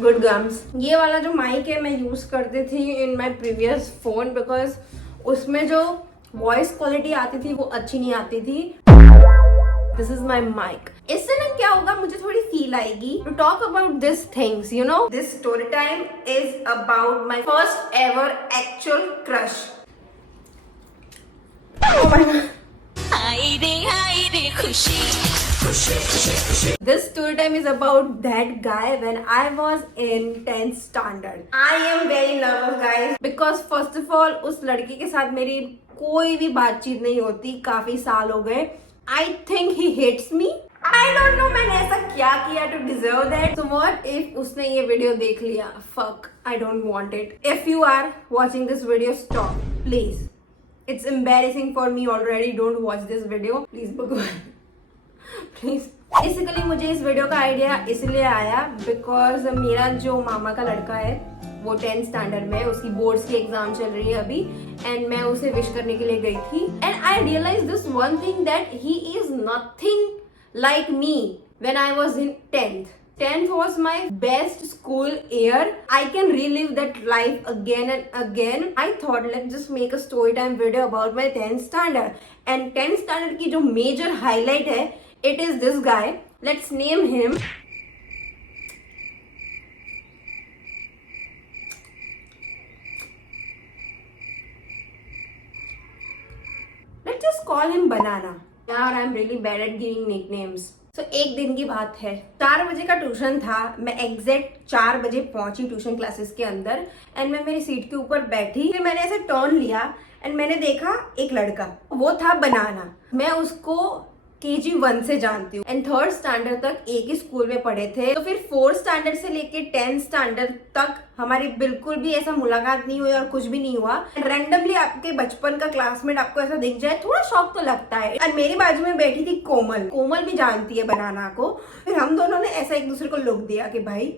Good gums. ये वाला जो माइक है मैं यूज करती थी इन माई प्रीवियस फोन बिकॉज उसमें जो वॉइस क्वालिटी आती थी वो अच्छी नहीं आती थी। This is my mic. इससे ना क्या होगा, मुझे थोड़ी फील आएगी to talk about this things, you know. This story time is about my first ever actual crush. Oh my God. This story time is about that guy when I was in 10th standard. I am very nervous guys because first of all उस लड़के के साथ मेरी कोई भी बातचीत नहीं होती, काफी साल हो गए। I think he hates me. I don't know मैंने ऐसा क्या किया to deserve that. So what if उसने ये वीडियो देख लिया? Fuck, I don't want it. If you are watching this video, stop, please. It's embarrassing for me already. Don't watch this video. Please भगवान please. Basically मुझे इस video का idea इसलिए आया बिकॉज मेरा जो मामा का लड़का है वो 10th स्टैंडर्ड में, उसकी बोर्ड्स की एग्जाम चल रही है अभी, एंड मैं उसे विश करने के लिए गई थी and I realise this one thing that he is nothing like me when I was in 10th was my best school year. I can relive that life again and again. I thought let's just make a story time video about my 10th standard. And 10th standard की जो major highlight है, it is this guy. Let's name him. Let's just call him Banana. Yeah, I'm really bad at giving nicknames. तो एक दिन की बात है, 4 बजे का ट्यूशन था। मैं एग्जैक्ट 4 बजे पहुंची ट्यूशन क्लासेस के अंदर एंड मैं मेरी सीट के ऊपर बैठी। फिर मैंने ऐसे टर्न लिया एंड मैंने देखा एक लड़का, वो था बनाना। मैं उसको KG 1 से जानती हूँ एंड 3rd स्टैंडर्ड तक एक ही स्कूल में पढ़े थे। तो फिर 4th स्टैंडर्ड से लेके 10th स्टैंडर्ड तक हमारी बिल्कुल भी ऐसा मुलाकात नहीं हुई और कुछ भी नहीं हुआ। रैंडमली आपके बचपन का क्लासमेट आपको ऐसा दिख जाए, थोड़ा शौक तो लगता है। और मेरी बाजू में बैठी थी कोमल। कोमल भी जानती है बनाना को। फिर हम दोनों ने ऐसा एक दूसरे को लुक दिया कि भाई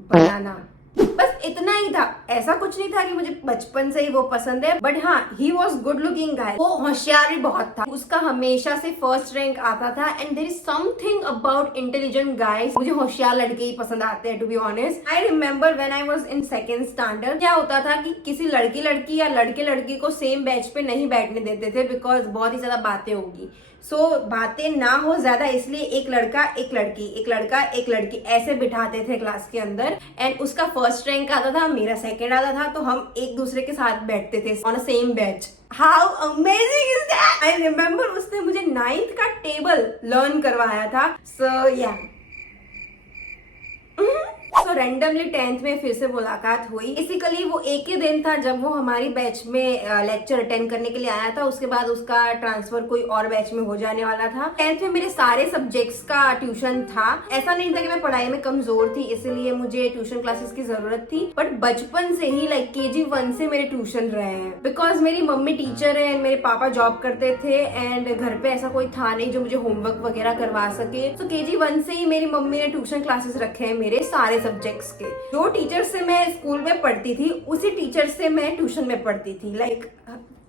बनाना। बस इतना ही था, ऐसा कुछ नहीं था कि मुझे बचपन से ही वो पसंद है। बट हाँ, he was good looking guy. वो होशियार भी बहुत था, उसका हमेशा से फर्स्ट रैंक आता था and there is something about intelligent guys. मुझे होशियार लड़के ही पसंद आते हैं to be honest. I remember when I was in 2nd standard, क्या होता था कि किसी लड़की या लड़के को सेम बेंच पे नहीं बैठने देते थे बिकॉज बहुत ही ज्यादा बातें होगी। सो बातें ना हो ज्यादा, इसलिए एक लड़का एक लड़की, एक लड़का एक लड़की ऐसे बिठाते थे क्लास के अंदर एंड उसका फर्स्ट रैंक आता था, मेरा सेकंड आता था, तो हम एक दूसरे के साथ बैठते थे on a same bench. How amazing is that. I remember उसने मुझे 9th का टेबल लर्न करवाया था। सो या तो रैंडमली 10th में फिर से मुलाकात हुई। बेसिकली वो एक ही दिन था जब वो हमारी बैच में लेक्चर अटेंड करने के लिए आया था। उसके बाद उसका ट्रांसफर कोई और बैच में हो जाने वाला था। 10th में मेरे सारे सब्जेक्ट्स का ट्यूशन था। ऐसा नहीं था कि मैं पढ़ाई में कमजोर थी इसलिए मुझे ट्यूशन क्लासेस की जरूरत थी, बट बचपन से ही लाइक KG 1 से मेरे ट्यूशन रहे हैं बिकॉज मेरी मम्मी टीचर है एंड मेरे पापा जॉब करते थे एंड घर पे ऐसा कोई था नहीं जो मुझे होमवर्क वगैरह करवा सके। तो KG 1 से ही मेरी मम्मी ने ट्यूशन क्लासेस रखे हैं मेरे सारे सब्जेक्ट्स के। जो टीचर से मैं स्कूल में पढ़ती थी उसी टीचर से मैं ट्यूशन में पढ़ती थी। Like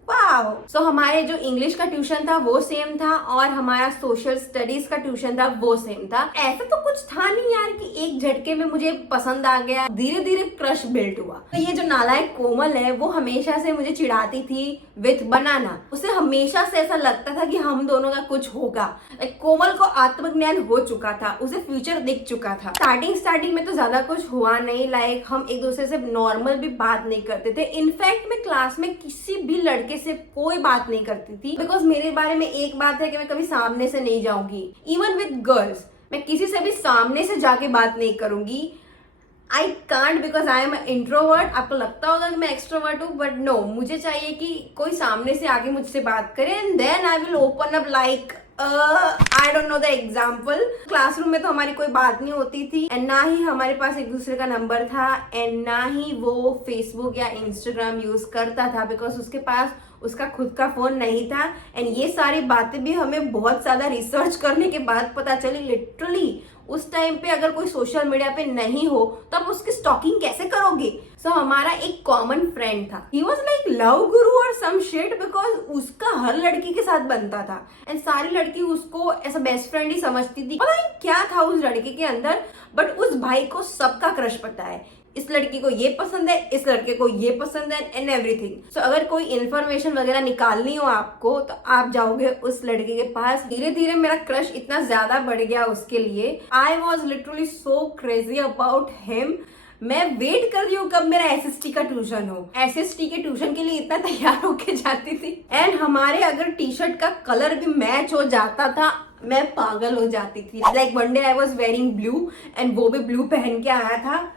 wow. सो हमारे जो इंग्लिश का ट्यूशन था वो सेम था और हमारा सोशल स्टडीज का ट्यूशन था वो सेम था। ऐसा तो कुछ था नहीं यार कि एक झटके में मुझे पसंद आ गया। धीरे धीरे क्रश बिल्ड हुआ। तो ये जो नालायक कोमल है वो हमेशा से मुझे चिढ़ाती थी विथ बनाना। उसे हमेशा से ऐसा लगता था कि हम दोनों का कुछ होगा। कोमल को आत्मज्ञान हो चुका था, उसे फ्यूचर दिख चुका था। स्टार्टिंग में तो ज्यादा कुछ हुआ नहीं। लाइक हम एक दूसरे से नॉर्मल भी बात नहीं करते थे। इनफैक्ट मैं क्लास में किसी भी लड़के से कोई बात नहीं करती थी बिकॉज मेरे बारे में एक बात है कि मैं कभी सामने से नहीं जाऊंगी। इवन विद गर्ल्स मैं किसी से भी सामने से जाके बात नहीं करूंगी। I can't because I am introvert. आपको लगता होगा कि मैं एक्सट्रोवर्ट हूँ, बट नो, मुझे चाहिए कि कोई सामने से आके मुझसे बात करे and then I will open up like I don't know the example. Classroom में तो हमारी कोई बात नहीं होती थी एंड ना ही हमारे पास एक दूसरे का नंबर था एंड ना ही वो फेसबुक या इंस्टाग्राम यूज करता था बिकॉज उसके पास उसका खुद का फोन नहीं था। एंड ये सारी बातें भी हमें बहुत ज्यादा रिसर्च करने के बाद पता चली। लिटरली उस टाइम पे अगर कोई सोशल मीडिया पे नहीं हो तो आप उसकी स्टॉकिंग कैसे करोगे? सो हमारा एक कॉमन फ्रेंड था, ही वॉज लाइक लव गुरु और सम शिट, बिकॉज उसका हर लड़की के साथ बनता था एंड सारी लड़की उसको ऐसा बेस्ट फ्रेंड ही समझती थी। पता नहीं क्या था उस लड़के के अंदर, बट उस भाई को सबका क्रश पता है, इस लड़की को ये पसंद है, इस लड़के को ये पसंद है एंड एवरीथिंग। सो अगर कोई इन्फॉर्मेशन वगैरह निकालनी हो आपको तो आप जाओगे उस लड़के के पास। धीरे धीरे मेरा क्रश इतना ज्यादा बढ़ गया उसके लिए, I was literally so crazy about him. मैं वेट कर रही हूँ कब मेरा एसएसटी का ट्यूशन हो। एसएसटी के ट्यूशन के लिए इतना तैयार होके जाती थी एंड हमारे अगर टी शर्ट का कलर भी मैच हो जाता था मैं पागल हो जाती थी। Like one day I was wearing blue and वो भी ब्लू पहन के आया था।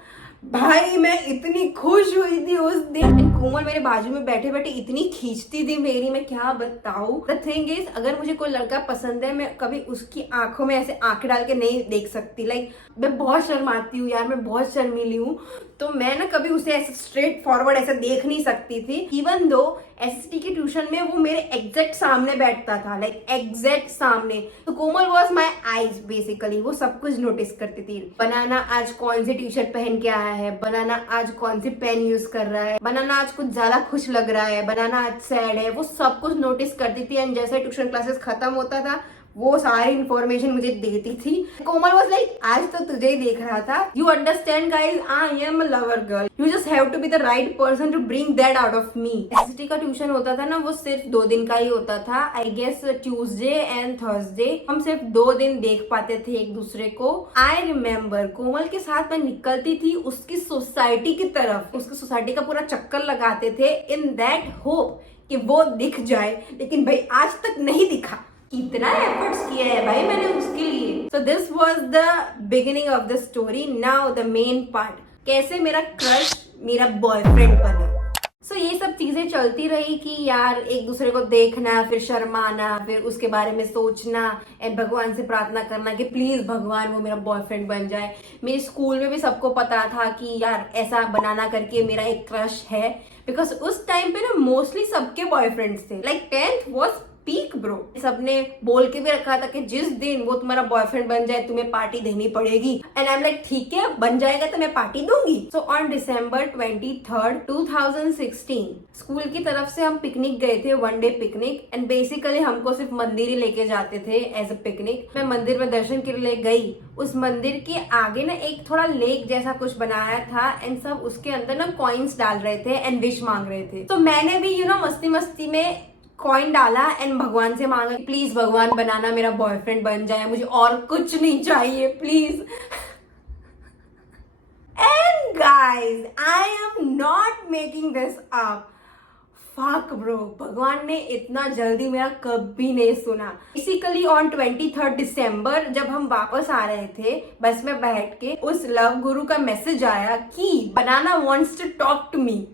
भाई मैं इतनी खुश हुई थी उस दिन। कोमल मेरे बाजू में बैठे बैठे इतनी खींचती थी मेरी, मैं क्या बताऊं। द थिंग इज, अगर मुझे कोई लड़का पसंद है मैं कभी उसकी आंखों में ऐसे आंखें डाल के नहीं देख सकती। लाइक मैं बहुत शर्माती हूँ यार, मैं बहुत शर्मीली हूँ, तो मैं ना कभी उसे ऐसे स्ट्रेट फॉरवर्ड ऐसे देख नहीं सकती थी। इवन दो एसएसटी के ट्यूशन में वो मेरे एग्जैक्ट सामने बैठता था, लाइक एग्जैक्ट सामने। तो कोमल वॉज माई आईज बेसिकली, वो सब कुछ नोटिस करती थी। बनाना आज कौन सी टी शर्ट पहन के आया है, बनाना आज कौन सी पेन यूज कर रहा है, बनाना आज कुछ ज्यादा खुश लग रहा है, बनाना आज सैड है, वो सब कुछ नोटिस करती थी। एंड जैसे ट्यूशन क्लासेस खत्म होता था वो सारी इन्फॉर्मेशन मुझे देती थी। कोमल वाज लाइक आज तो तुझे ही देख रहा था। You understand guys, I am a lover girl, you just have to be the right person to bring that out of me. SST का ट्यूशन होता था ना, वो सिर्फ 2 दिन का ही होता था, I guess Tuesday and Thursday. हम सिर्फ 2 दिन देख पाते थे एक दूसरे को। आई रिमेम्बर कोमल के साथ मैं निकलती थी उसकी सोसाइटी की तरफ, उसकी सोसाइटी का पूरा चक्कर लगाते थे इन दैट होप कि वो दिख जाए, लेकिन भाई आज तक नहीं दिखा। कितना एफर्ट्स किया है भाई मैंने उसके लिए। So this was the beginning of the story. Now the main part, कैसे मेरा क्रश मेरा बॉयफ्रेंड बना। सो ये सब चीजें चलती रही कि यार एक दूसरे को देखना, फिर शर्माना, फिर उसके बारे में सोचना एंड भगवान से प्रार्थना करना कि प्लीज भगवान वो मेरा बॉयफ्रेंड बन जाए। मेरे स्कूल में भी सबको पता था कि यार ऐसा बनाना करके मेरा एक क्रश है, बिकॉज उस टाइम पे ना मोस्टली सबके बॉयफ्रेंड्स थे। Like 10th was peak bro. सबने बोल के भी रखा था कि जिस दिन वो तुम्हारा बॉयफ्रेंड बन जाए तुम्हें पार्टी देनी पड़ेगी। एंड आई एम लाइक ठीक है, बन जाएगा तो मैं पार्टी दूंगी। So on December 23rd 2016 school की तरफ से हम पिकनिक गए थे, 1 डे पिकनिक। एंड बेसिकली हमको सिर्फ मंदिर ही लेके जाते थे एज अ पिकनिक। मैं मंदिर में दर्शन के लिए गई। उस मंदिर के आगे ना एक थोड़ा लेक जैसा कुछ बनाया था एंड सब उसके अंदर ना कॉइन्स डाल रहे थे एंड विश मांग रहे थे। तो मैंने भी मस्ती मस्ती में कॉइन डाला एंड भगवान से मांगा प्लीज भगवान बनाना मेरा बॉयफ्रेंड बन जाए, मुझे और कुछ नहीं चाहिए please. And guys, I am not making this up, fuck bro, भगवान ने इतना जल्दी मेरा कभी नहीं सुना। बेसिकली ऑन 23rd December जब हम वापस आ रहे थे बस में बैठ के, उस लव गुरु का मैसेज आया कि banana wants to talk to me.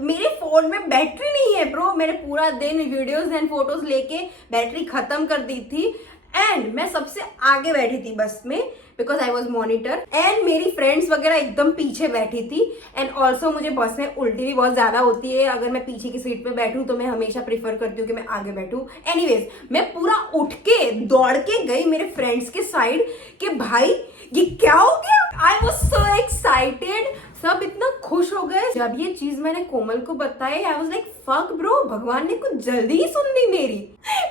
मेरे फोन में बैटरी नहीं है ब्रो, मेरे पूरा दिन वीडियोस एंड फोटोज लेके बैटरी खत्म कर दी थी। एंड मैं सबसे आगे बैठी थी बस में because I was monitor. And मेरी फ्रेंड्स वगैरह एकदम पीछे बैठी थी। एंड ऑल्सो मुझे बस में उल्टी भी बहुत ज्यादा होती है, अगर मैं पीछे की सीट पे बैठूं तो मैं हमेशा प्रीफर करती हूँ कि मैं आगे बैठूं। एनीवेज, मैं पूरा उठ के दौड़ के गई मेरे फ्रेंड्स के साइड कि भाई ये क्या हो गया। आई वॉज सो एक्साइटेड, सब इतना खुश हो गए। जब ये चीज मैंने कोमल को बताई, I was like fuck bro, भगवान ने कुछ जल्दी ही सुन ली मेरी।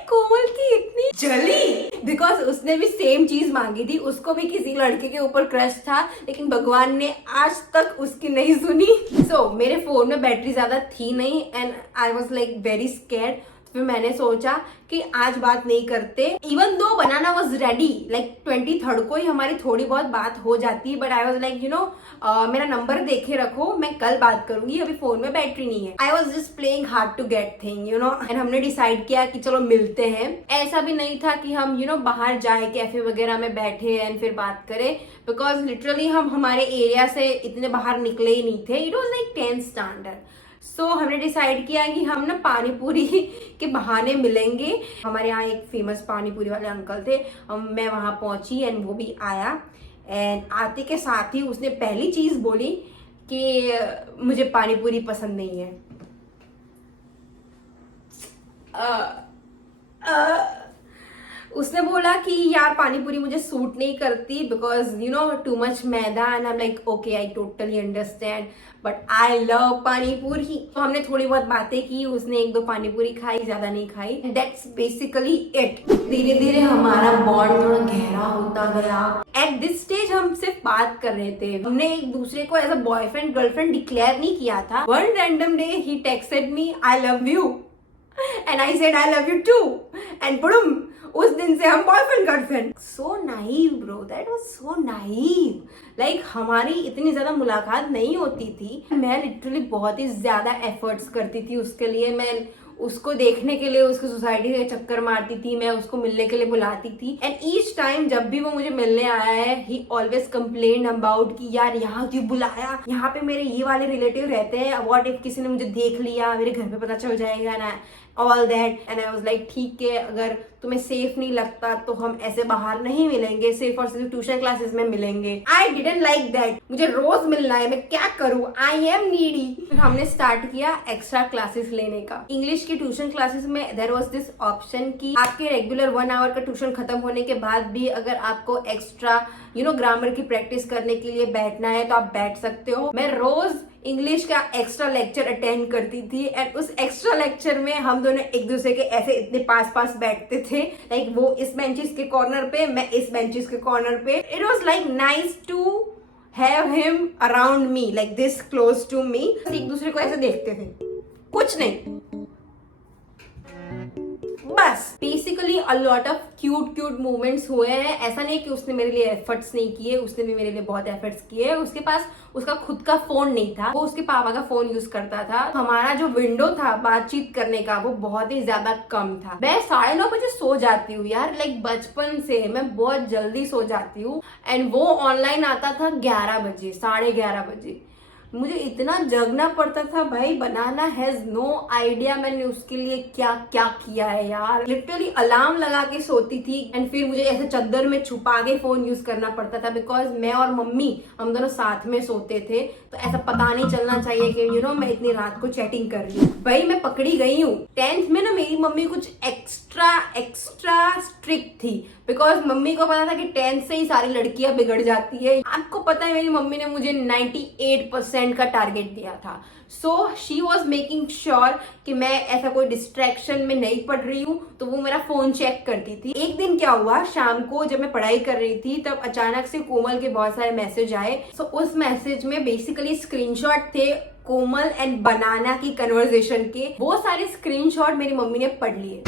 कोमल की इतनी जली, बिकॉज उसने भी सेम चीज मांगी थी, उसको भी किसी लड़के के ऊपर क्रश था, लेकिन भगवान ने आज तक उसकी नहीं सुनी। सो मेरे फोन में बैटरी ज्यादा थी नहीं and I was like very scared. फिर मैंने सोचा कि आज बात नहीं करते। Even though banana was ready, like 23rd को ही हमारी थोड़ी बहुत बात हो जाती है, बट आई वॉज लाइक मेरा नंबर देखे रखो, मैं कल बात करूंगी, अभी फोन में बैटरी नहीं है। I was just playing hard to get thing and हमने डिसाइड किया कि चलो मिलते हैं। ऐसा भी नहीं था कि हम बाहर जाए कैफे वगैरह में बैठे एंड फिर बात करें, बिकॉज लिटरली हम हमारे एरिया से इतने बाहर निकले ही नहीं थे। It was like 10th standard. So हमने डिसाइड किया कि हम ना पानी पूरी के बहाने मिलेंगे। हमारे यहाँ एक फेमस पानी पूरी वाले अंकल थे, मैं वहां पहुंची एंड वो भी आया। एंड आते के साथ ही उसने पहली चीज बोली कि मुझे पानी पूरी पसंद नहीं है। उसने बोला कि यार पानी पूरी मुझे सूट नहीं करती because you know too much maida and I am like okay I totally understand but I love पानी पूरी। तो हमने थोड़ी बहुत बातें की, उसने 1-2 पानी पूरी खाई, ज्यादा नहीं खाई। That's basically it. धीरे धीरे हमारा बॉन्ड थोड़ा गहरा होता गया। एट दिस स्टेज हम सिर्फ बात कर रहे थे, हमने एक दूसरे को as a boyfriend girlfriend declare नहीं किया था। One random day he texted me I love you and I said I love you too and boom, उस दिन से हम boyfriend girlfriend. So naive bro, that was so naive. Like हमारी इतनी ज्यादा मुलाकात नहीं होती थी। मैं लिटरली बहुत ही ज्यादा एफर्ट्स करती थी उसके लिए। मैं उसको देखने के लिए उसकी सोसाइटी के चक्कर मारती थी, मैं उसको मिलने के लिए बुलाती थी। एंड ईच टाइम जब भी वो मुझे मिलने आया है ही ऑलवेज कंप्लेन अबाउट कि यार यहाँ क्यों बुलाया, यहाँ पे मेरे ये वाले रिलेटिव रहते हैं, व्हाट इफ किसी ने मुझे देख लिया, मेरे घर पे पता चल जाएगा ना, all that. And I was like ठीक है, अगर तुम्हें सेफ नहीं लगता तो हम ऐसे बाहर नहीं मिलेंगे, सिर्फ और सिर्फ ट्यूशन क्लासेस में मिलेंगे। आई डिडंट लाइक दैट, मुझे रोज मिलना है, मैं क्या करूँ, आई एम नीडी। फिर हमने स्टार्ट किया एक्स्ट्रा क्लासेस लेने का। इंग्लिश की ट्यूशन क्लासेस में देयर वाज दिस ऑप्शन कि आपके रेगुलर 1 आवर का ट्यूशन खत्म होने के बाद भी अगर आपको एक्स्ट्रा ग्रामर की प्रैक्टिस करने के लिए बैठना है तो आप बैठ सकते हो। मैं रोज इंग्लिश का एक्स्ट्रा लेक्चर अटेंड करती थी एंड उस एक्स्ट्रा लेक्चर में हम दोनों एक दूसरे के ऐसे इतने पास पास बैठते थे। लाइक वो इस बेंचेस के कॉर्नर पे, मैं इस बेंचेस के कॉर्नर पे। It was like nice to have him around me, like this close to me. एक दूसरे को ऐसे देखते थे, कुछ नहीं, बस basically a lot of cute moments हुए हैं। ऐसा नहीं कि उसने मेरे लिए एफर्ट्स नहीं किए, उसने भी मेरे लिए बहुत एफर्ट्स किए। उसके पास उसका खुद का फोन नहीं था, वो उसके पापा का फोन यूज करता था। हमारा जो विंडो था बातचीत करने का वो बहुत ही ज्यादा कम था। मैं 9:30 बजे सो जाती हूँ यार, लाइक बचपन से मैं बहुत जल्दी सो जाती हूँ। एंड वो ऑनलाइन आता था 11 बजे, 11:30 बजे। मुझे इतना जगना पड़ता था भाई, बनाना हैज नो आइडिया मैंने उसके लिए क्या क्या किया है यार। लिटरली अलार्म लगा के सोती थी एंड फिर मुझे ऐसे चद्दर में छुपा के फोन यूज करना पड़ता था बिकॉज मैं और मम्मी हम दोनों साथ में सोते थे, तो ऐसा पता नहीं चलना चाहिए कि मैं इतनी रात को चैटिंग कर रही हूँ। भाई मैं पकड़ी गई हूँ। 10th में ना मेरी मम्मी कुछ एक्स्ट्रा स्ट्रिक्ट थी बिकॉज मम्मी को पता था कि 10th से ही सारी लड़कियां बिगड़ जाती है। आपको पता है मेरी मम्मी ने मुझे 98% का टारगेट दिया था। So she was making sure कि मैं ऐसा कोई डिस्ट्रैक्शन में नहीं पड़ रही हूँ, तो वो मेरा फोन चेक करती थी। एक दिन क्या हुआ, शाम को जब मैं पढ़ाई कर रही थी तब अचानक से कोमल के बहुत सारे मैसेज आए। सो उस मैसेज में बेसिकली स्क्रीनशॉट थे कोमल एंड बनाना की कन्वर्सेशन के। वो सारे स्क्रीनशॉट मेरी मम्मी ने पढ़ लिए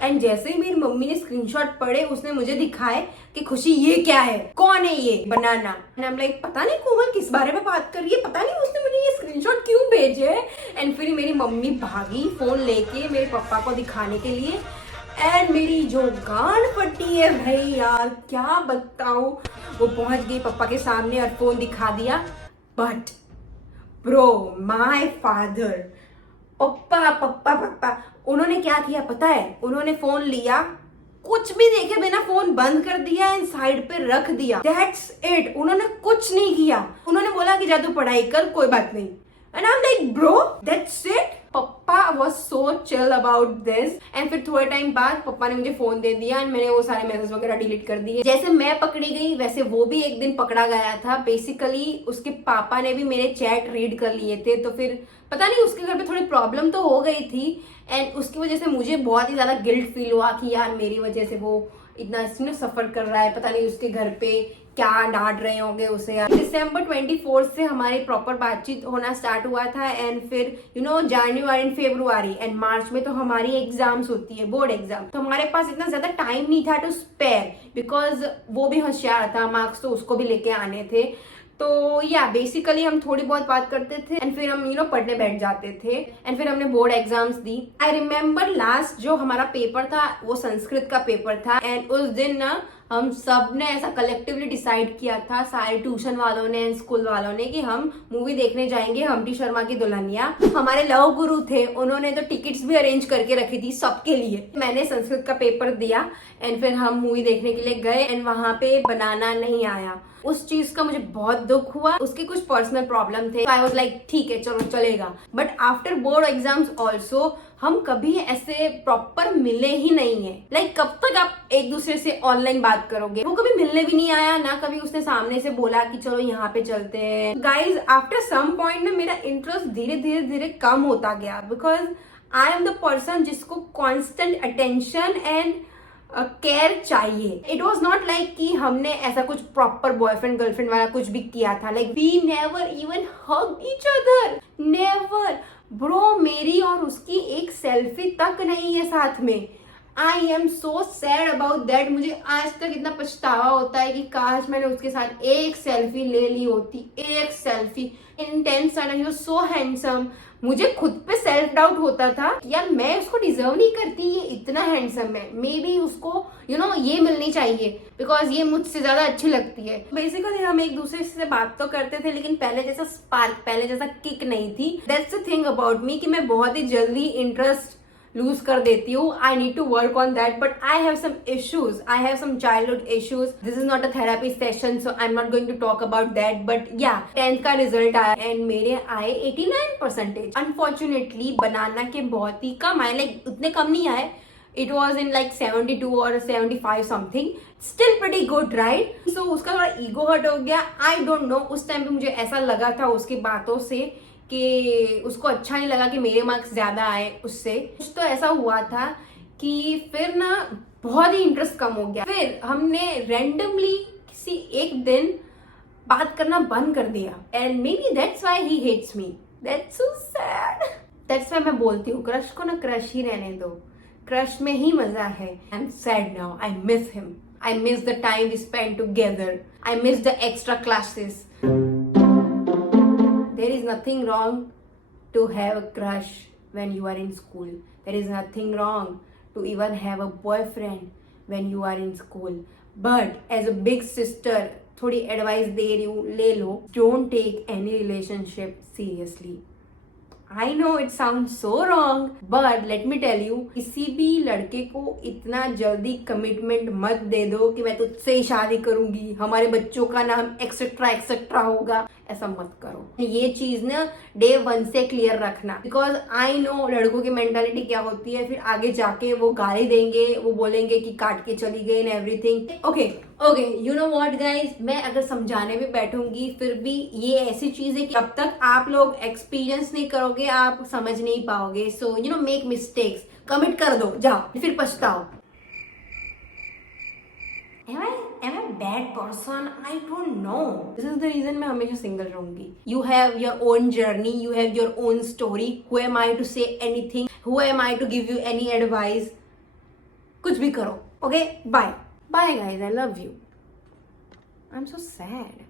एंड जैसे ही मेरी मम्मी ने स्क्रीनशॉट पढ़े उसने मुझे दिखाए कि खुशी ये क्या है, कौन है ये बनाना। एंड आई एम लाइक पता नहीं कोमल किस बारे में बात कर रही है, पता नहीं उसने मुझे ये स्क्रीनशॉट क्यों भेजे। एंड फिर मेरी मम्मी भागी फोन लेके मेरे पापा को दिखाने के लिए एंड मेरी जो गांड फटी है भाई यार क्या बताऊं। वो पहुंच गई पापा के सामने और फोन दिखा दिया। बट ब्रो माय फादर, पप्पा उन्होंने क्या किया पता है, उन्होंने फोन लिया, कुछ भी देखे बिना फोन बंद कर दिया एंड साइड पे रख दिया। दैट्स इट, उन्होंने कुछ नहीं किया। उन्होंने बोला कि जा तू पढ़ाई कर, कोई बात नहीं। And I am like bro that's it. Papa was so chill about this. And फिर थोड़े टाइम बाद पप्पा ने मुझे फोन दे दिया एंड मैंने वो सारे मैसेज वगैरह डिलीट कर दिए। जैसे मैं पकड़ी गई वैसे वो भी एक दिन पकड़ा गया था। बेसिकली उसके पापा ने भी मेरे चैट रीड कर लिए थे, तो फिर पता नहीं उसके घर पे थोड़ी प्रॉब्लम तो हो गई थी एंड उसकी वजह से मुझे बहुत ही ज्यादा गिल्ट फील हुआ कि यार मेरी वजह से वो इतना सफर कर रहा है, पता नहीं उसके घर पे क्या डांट रहे होंगे उसे यार। दिसंबर 24 से हमारी प्रॉपर बातचीत होना स्टार्ट हुआ था एंड फिर जनवरी एंड फरवरी एंड मार्च में तो हमारी एग्जाम्स होती है, बोर्ड एग्जाम। तो हमारे पास इतना ज्यादा टाइम नहीं था टू स्पेयर बिकॉज वो भी होशियार था, मार्क्स तो उसको भी लेके आने थे। तो या बेसिकली हम थोड़ी बहुत बात करते थे एंड फिर हम पढ़ने बैठ जाते थे एंड फिर हमने board exams the. I remember last जो हमारा पेपर था वो संस्कृत का पेपर था एंड उस दिन ना हम सब ने ऐसा कलेक्टिवली डिसाइड किया था, सारे ट्यूशन वालों ने एंड स्कूल वालों ने, कि हम मूवी देखने जाएंगे हम्टी शर्मा की दुल्हनिया। हमारे लव गुरु थे, उन्होंने तो टिकट्स भी अरेंज करके रखी थी सबके लिए। मैंने संस्कृत का पेपर दिया एंड फिर हम मूवी देखने के लिए गए एंड वहां पे बनाना नहीं आया। उस चीज का मुझे बहुत दुख हुआ। उसके कुछ पर्सनल प्रॉब्लम थे, आई वाज लाइक ठीक है चलो चलेगा। But after board exams also हम कभी ऐसे प्रॉपर मिले ही नहीं है। लाइक कब तक आप एक दूसरे से ऑनलाइन बात करोगे। वो कभी मिलने भी नहीं आया, ना कभी उसने सामने से बोला कि चलो यहाँ पे चलते हैं। गाइज आफ्टर सम पॉइंट ना मेरा इंटरेस्ट धीरे धीरे धीरे कम होता गया, because I am the person जिसको कॉन्स्टेंट अटेंशन एंड केयर चाहिए। इट वॉज नॉट लाइक कि हमने ऐसा कुछ प्रॉपर बॉयफ्रेंड गर्लफ्रेंड वाला कुछ भी किया था। Like we never even hug each other, never. Bro मेरी और उसकी एक सेल्फी तक नहीं है साथ में। I am so sad about that. मुझे आज तक इतना पछतावा होता है कि काश मैंने उसके साथ एक सेल्फी ले ली होती, एक selfie. Intense he was so handsome. मुझे खुद पे सेल्फ डाउट होता था यार मैं उसको डिजर्व नहीं करती, ये इतना हैंडसम है, मे बी उसको ये मिलनी चाहिए बिकॉज ये मुझसे ज्यादा अच्छी लगती है। बेसिकली हम एक दूसरे से बात तो करते थे, लेकिन पहले जैसा स्पार्क, पहले जैसा किक नहीं थी। That's the thing about me कि मैं बहुत ही जल्दी इंटरेस्ट लूज कर देती हूँ। I need to work on that, but I have some issues, I have some childhood issues. This is not a therapy session, so I am not going to talk about that. But yeah 10th का result आया and मेरे आए 89%। Unfortunately बनाना के बहुत ही कम आए, like उतने कम नहीं आए। इट वॉज इन लाइक 72 और 75 something, still pretty good right. So उसका थोड़ा ईगो हर्ट हो गया। आई डोंट नो, उस टाइम पे मुझे ऐसा लगा था उसकी बातों से कि उसको अच्छा नहीं लगा कि मेरे मार्क्स ज्यादा आए उससे। कुछ तो ऐसा हुआ था कि फिर ना बहुत ही इंटरेस्ट कम हो गया। फिर हमने रैंडमली किसी एक दिन बात करना बंद कर दिया and maybe that's why he hates me. That's so sad. That's why मैं बोलती हूँ क्रश को ना क्रश ही रहने दो, क्रश में ही मजा है। I am sad now, I miss him, I miss the time we spend together, I miss the extra classes. There is nothing wrong to have a crush when you are in school. There is nothing wrong to even have a boyfriend when you are in school. But as a big sister, थोड़ी advice दे रही हूँ, ले लो. Don't take any relationship seriously. I know it sounds so wrong, but let me tell you, किसी भी लड़के को इतना जल्दी कमिटमेंट मत दे दो कि मैं तुझसे ही शादी करूंगी, हमारे बच्चों का नाम एक्सेट्रा एक्सेट्रा होगा। ऐसा मत करो। ये चीज ना डे 1 से क्लियर रखना, बिकॉज आई नो लड़कों की मेंटालिटी क्या होती है। फिर आगे जाके वो गाली देंगे, वो बोलेंगे कि काट के चली गई and everything. Okay you know what guys, मैं अगर समझाने भी बैठूंगी फिर भी ये ऐसी चीज है कि अब तक आप लोग एक्सपीरियंस नहीं करोगे आप समझ नहीं पाओगे। So you know make mistakes, commit कर दो, जाओ फिर पछताओ। Am I bad person? I don't know. This is the reason मैं हमेशा सिंगल रहूंगी। You have your own journey, you have your own story. Who am I to say anything? Who am I to give you any advice? कुछ भी करो। Okay, bye. Bye guys, I love you. I'm so sad.